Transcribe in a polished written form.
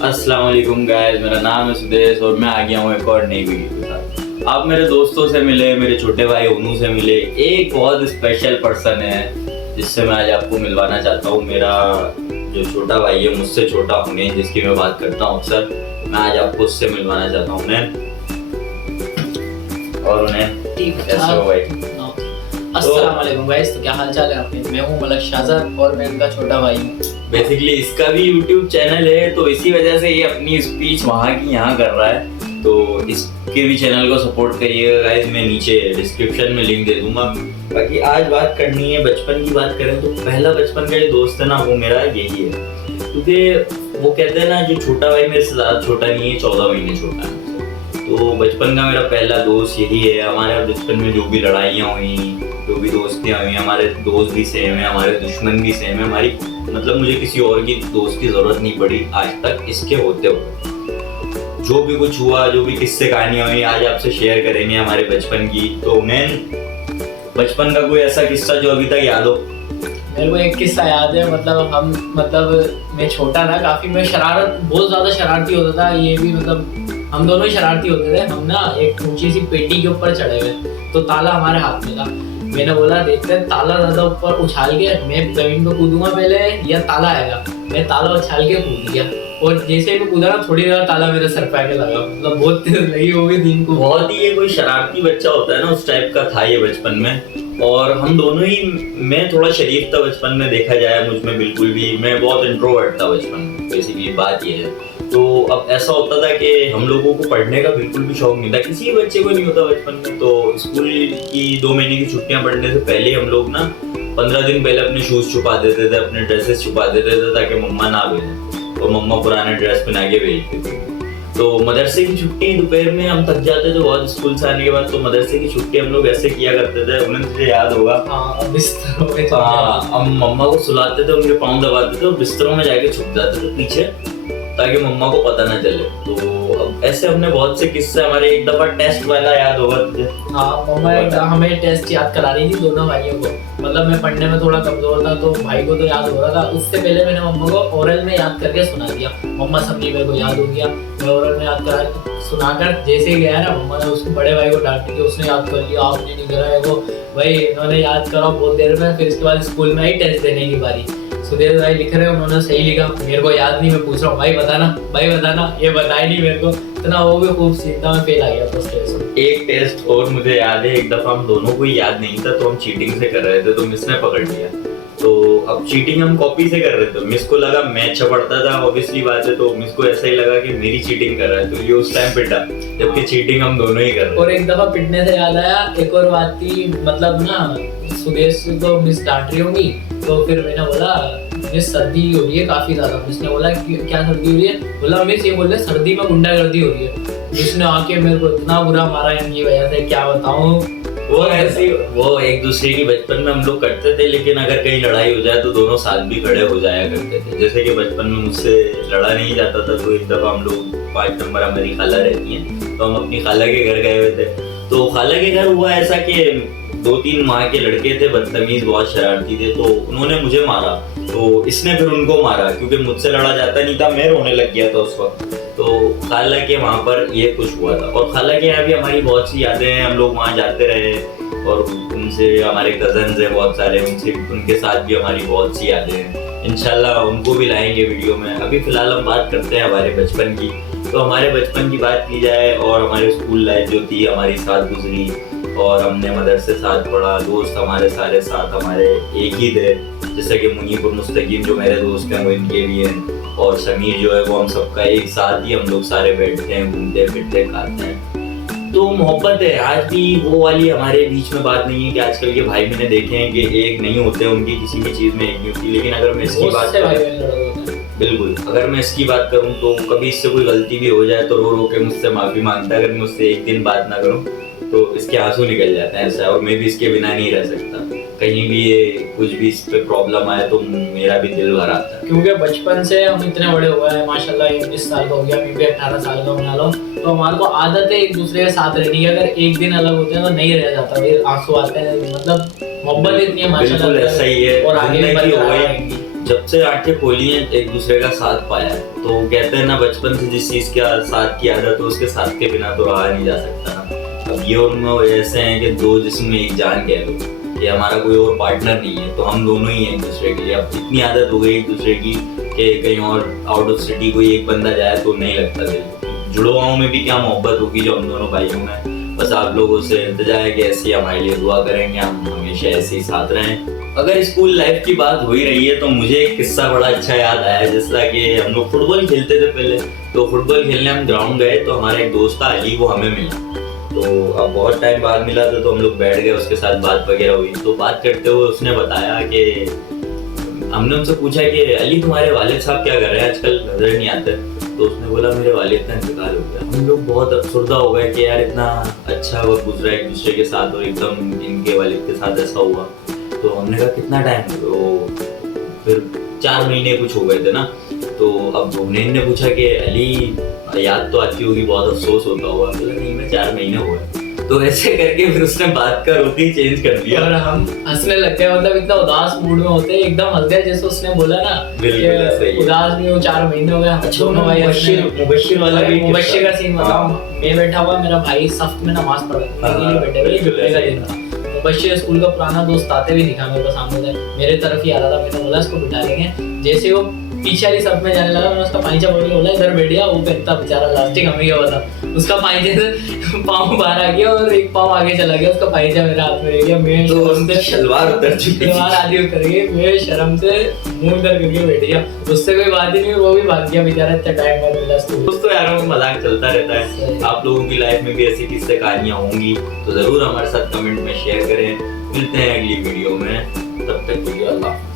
अस्सलाम वालेकुम गाइस, मेरा नाम है सुदेश और मैं आ गया हूँ एक और नई वीडियो के साथ। आप मेरे दोस्तों से मिले, मेरे छोटे भाई उन्नू से मिले। एक बहुत स्पेशल पर्सन है जिससे मैं आज आपको मिलवाना चाहता हूँ। मेरा जो छोटा भाई है, मुझसे छोटा उन्हें, जिसकी मैं बात करता हूँ अक्सर, मैं आज आपको उससे मिलवाना चाहता हूँ उन्हें। और उन्हें कैसे हो भाई? अस्सलाम वालेकुम गाइस, तो क्या हाल चाल है आपके? मैं हूँ मलक शाहज़ाद और मैं इनका छोटा भाई हूँ। बेसिकली इसका भी यूट्यूब चैनल है, तो इसी वजह से ये अपनी स्पीच वहाँ की यहाँ कर रहा है। तो इसके भी चैनल को सपोर्ट करिएगा गाइस, मैं नीचे डिस्क्रिप्शन में लिंक दे दूंगा। बाकी आज बात करनी है, बचपन की बात करें तो पहला बचपन का जो दोस्त है ना, वो मेरा यही है। क्योंकि वो कहते हैं ना, जो छोटा भाई मेरे से ज़्यादा छोटा नहीं है, 14 महीने छोटा है। तो बचपन का मेरा पहला दोस्त यही है। हमारे बचपन में जो भी लड़ाइयाँ हुई, जो भी दोस्तियाँ हुई, हमारे दोस्त भी सेम है, हमारे दुश्मन भी सेम है। हमारी मतलब मुझे किसी और की दोस्त की ज़रूरत नहीं पड़ी आज तक इसके होते हुए। जो भी कुछ हुआ, जो भी किस्से कहानियाँ हुई, आज आपसे शेयर करेंगे हमारे बचपन की। तो उन्हें बचपन का कोई ऐसा किस्सा जो अभी तक याद हो? मेरे को एक किस्सा याद है। मैं छोटा था काफ़ी, मैं बहुत ज़्यादा शरारती होता था। ये भी हम दोनों ही शरारती होते थे। हम ना एक ऊंची सी पेटी के ऊपर चढ़े हुए, तो ताला हमारे हाथ में था। मैंने बोला देखते हैं ताला ज़्यादा ऊपर उछाल के मैं जमीन पे कूदूंगा पहले या ताला आएगा। मैं ताला उछाल के कूद गया और जैसे मैं कूदा ना, थोड़ी देर ताला मेरे सर पे आके लगा। बहुत तेज लगी वो भी दिन को। बहुत ही ये कोई शरारती बच्चा होता है ना, उस टाइप का था ये बचपन में। और हम दोनों ही, मैं थोड़ा शरीफ था बचपन में, देखा जाए मुझ में बिल्कुल भी, मैं बहुत इंट्रोवर्ट था बचपन में। बेसिकली बात ये है। तो अब ऐसा होता था कि हम लोगों को पढ़ने का बिल्कुल भी शौक नहीं था, किसी बच्चे को नहीं होता बचपन में। तो स्कूल की 2 महीने की छुट्टियां पढ़ने से पहले हम लोग ना 15 दिन पहले अपने शूज छुपा देते थे, अपने ड्रेसेस छुपा देते थे, ताकि मम्मा ना भेजें। और मम्मा पुराने ड्रेस पहना के भेजती थी। तो मदरसे की छुट्टी दोपहर में हम थक जाते थे बहुत स्कूल से आने के बाद, तो मदरसे की छुट्टी हम लोग ऐसे किया करते थे। उन्हें तुझे याद होगा, हम मम्मा को सुलाते थे, उनके पाँव दबाते थे और बिस्तरों में जाके छुप जाते थे पीछे, ताकि मम्मा को पता ना चले। तो अब ऐसे हमने बहुत से किस्से, हमारे एक दफा टेस्ट वाला याद होगा तुझे? हाँ, मम्मा हमें टेस्ट याद करा रही थी दोनों भाइयों को। मैं पढ़ने में थोड़ा कमजोर था, तो भाई को तो याद हो रहा था। उससे पहले मैंने मम्मा को ओरल में याद करके सुना दिया। मम्मा समझी, मेरे को याद हो गया। मैं ओरल में याद करा सुनाकर जैसे ही गया ना, मम्मा ने उसको बड़े भाई को डांट के उसने याद कर लिया। आपने नहीं करा है वो भाई, इन्होंने याद करा बहुत देर में। फिर इसके बाद स्कूल में आई टेस्ट देने की बारी। सुदेश भाई लिख रहे हैं, उन्होंने सही लिखा, मेरे को याद नहीं। मैं पूछ रहा हूँ भाई बताना, ये बताया नहीं मेरे को। इतना वो भी खूब सीखता, मैं फेल आ गया फर्स्ट टेस्ट। एक टेस्ट और मुझे याद है, एक दफा हम दोनों को याद नहीं था, तो हम चीटिंग से कर रहे थे, तो मिस ने पकड़ लिया। तो अब चीटिंग हम कॉपी से कर रहे थे। मिस को लगा मैं अच्छा पढ़ता था, ऑब्वियसली बात है, तो मिस को ऐसा ही लगा कि मेरी चीटिंग कर रहा है, तो ये उस टाइम पिटा, जबकि चीटिंग हम दोनों ही कर रहे थे। और एक दफा पिटने से याद आया, एक और बात थी। सुदेश को मिस डांट रही होंगी, तो फिर मैंने बोला मिस सर्दी हो रही है काफी ज्यादा। मिस ने बोला क्या सर्दी हो रही है? बोला मिस ये बोल रहे सर्दी में गुंडागर्दी हो रही है। मिस ने आके मेरे को इतना बुरा मारा इनकी वजह से, क्या बताऊं। वो एक दूसरे की बचपन में हम लोग करते थे, लेकिन अगर कहीं लड़ाई हो जाए तो दोनों साथ भी खड़े हो जाया करते थे। जैसे कि बचपन में मुझसे लड़ा नहीं जाता था, तो एक दफा हम लोग 5 नंबर हमारी खाला रहती है, तो हम अपनी खाला के घर गए हुए थे। तो खाला के घर हुआ ऐसा कि 2-3 माँ के लड़के थे, बदतमीज, बहुत शरारती थे, तो उन्होंने मुझे मारा। तो इसने फिर उनको मारा, क्योंकि मुझसे लड़ा जाता नहीं था, मैं रोने लग गया था उस वक्त। तो खाला के वहाँ पर ये कुछ हुआ था। और खाला के यहाँ भी हमारी बहुत सी यादें हैं, हम लोग वहाँ जाते रहे, और उनसे हमारे कजन्स हैं बहुत सारे, उनके साथ भी हमारी बहुत सी यादें हैं। इंशाल्लाह उनको भी लाएंगे वीडियो में। अभी फिलहाल हम बात करते हैं हमारे बचपन की। तो हमारे बचपन की बात की जाए, और हमारे स्कूल लाइफ जो थी हमारी साथ गुजरी, और हमने मदरसे साथ पढ़ा, दोस्त हमारे सारे साथ हमारे एक ही थे। जैसे कि मुनीब और मुस्तकीम जो मेरे दोस्त हैं वो इनके भी हैं, और समीर जो है वो हम सबका एक साथ ही, हम लोग सारे बैठते हैं, घूमते फिरते खाते हैं। तो मोहब्बत है आज भी, वो वाली हमारे बीच में बात नहीं है कि आजकल के भाई मैंने देखे हैं कि एक नहीं होते, उनकी किसी भी चीज़ में एक नहीं होती। लेकिन अगर मैं इसकी बात बिल्कुल, अगर मैं इसकी बात करूं तो कभी इससे कोई गलती भी हो जाए तो रो रो के मुझसे माफ़ी मांगता है। अगर मैं उससे एक दिन बात ना करूं तो इसके आंसू निकल जाते हैं ऐसा, और मैं भी इसके बिना नहीं रह सकता। कहीं भी ये कुछ भी इस पे प्रॉब्लम आए तो मेरा भी दिल भर आता है, क्योंकि बचपन से हम इतने बड़े हुए हैं माशाल्लाह। 19 साल का हो गया, मैं भी 18 साल का बना लो, तो हमारे को आदत है एक दूसरे के साथ रहने की। अगर एक दिन अलग होते हैं तो नहीं रह जाता, फिर आंसू आते हैं। मोहब्बत इतनी है माशाल्लाह, ऐसा ही है। और आगे जब से आंखें खोली हैं एक दूसरे का साथ पाया है। तो कहते हैं ना, बचपन से जिस चीज का साथ की आदत हो उसके साथ के बिना तो रहा नहीं जा सकता ना। अब ये उनमें ऐसे हैं कि दो जिस्म में एक जान कह लो, कि हमारा कोई और पार्टनर नहीं है, तो हम दोनों ही हैं एक दूसरे के लिए। अब इतनी आदत हो गई एक दूसरे की कि कहीं और आउट ऑफ सिटी कोई एक बंदा जाए तो नहीं लगता दिल। जुड़वाओं में भी क्या मोहब्बत होगी जो हम दोनों भाइयों में। बस आप लोगों से इंतजार है कि ऐसी हमारे लिए दुआ करेंगे, हम हमेशा ऐसे ही साथ रहें। अगर स्कूल लाइफ की बात हो ही रही है तो मुझे एक किस्सा बड़ा अच्छा याद आया। जैसा कि हम लोग फुटबॉल खेलते थे पहले, तो फुटबॉल खेलने हम ग्राउंड गए तो हमारा एक दोस्त था अली, वो हमें मिला। तो अब बहुत टाइम बाद मिला था तो हम लोग बैठ गए, उसके साथ बात वगैरह हुई। तो बात करते हुए उसने बताया कि हमने उनसे पूछा कि अली तुम्हारे वालिद साहब क्या कर रहे हैं आजकल, नजर नहीं आते। तो उसने बोला मेरे वालिद का इंतकाल हो गया। हम लोग बहुत अफसरदा हो गए कि यार इतना अच्छा वक्त गुजरा एक दूसरे के साथ और एकदम इनके वालिद के साथ ऐसा हुआ। तो हमने कहा कितना टाइम हो गया, फिर 4 महीने कुछ हो गए थे ना। तो अब हुनैन ने पूछा कि अली याद तो आती होगी, बहुत अफसोस होता होगा। बोला नहीं मैं 4 महीने हुए। तो ऐसे करके फिर उसने बात का रुख ही चेंज कर दिया और हम हंसने लग गए, मतलब इतना उदास मूड में होते हैं, एकदम हंस गए जैसे उसने बोला ना कि उदास नहीं हो 4 महीने हो गए। अच्छा, दोनों भाई मुबश्शिर वाला भी मुबश्शिर का सीन बताओ। मैं बैठा हुआ, मेरा भाई सख्त में नमाज पढ़ बैठे हुए, जुम्मे का दिन था। मुबश्शिर स्कूल का पुराना दोस्त आते भी दिखा मेरे को सामने से, मेरे तरफ ही आ रहा था। मैंने बोला इसको बिठा लेंगे। जैसे वो पीछे वाली सब में जाने लगा, मैंने उसका पाइचा पकड़ के बोला इधर बैठ गया। वो पहनता बेचारा लास्टिक हमें क्या पता, उसका पाइचे से पाँव बाहर आ गया और एक पाँव आगे चला गया, उसका पाइचा मेरे हाथ में रह गया। मैं शर्म से शलवार उतर चुकी, शलवार आधी उतर गई। मैं शर्म से मुंह उधर करके बैठ गया, उससे कोई बात ही नहीं, वो भी भाग गया बेचारा। इतना टाइम बाद मिला स्कूल। दोस्तों यारों में मजाक चलता रहता है। आप लोगों की लाइफ में भी ऐसी किस्से कहानियां होंगी तो जरूर हमारे साथ कमेंट में शेयर करें। मिलते हैं अगली वीडियो में, तब तक के लिए अल्लाह।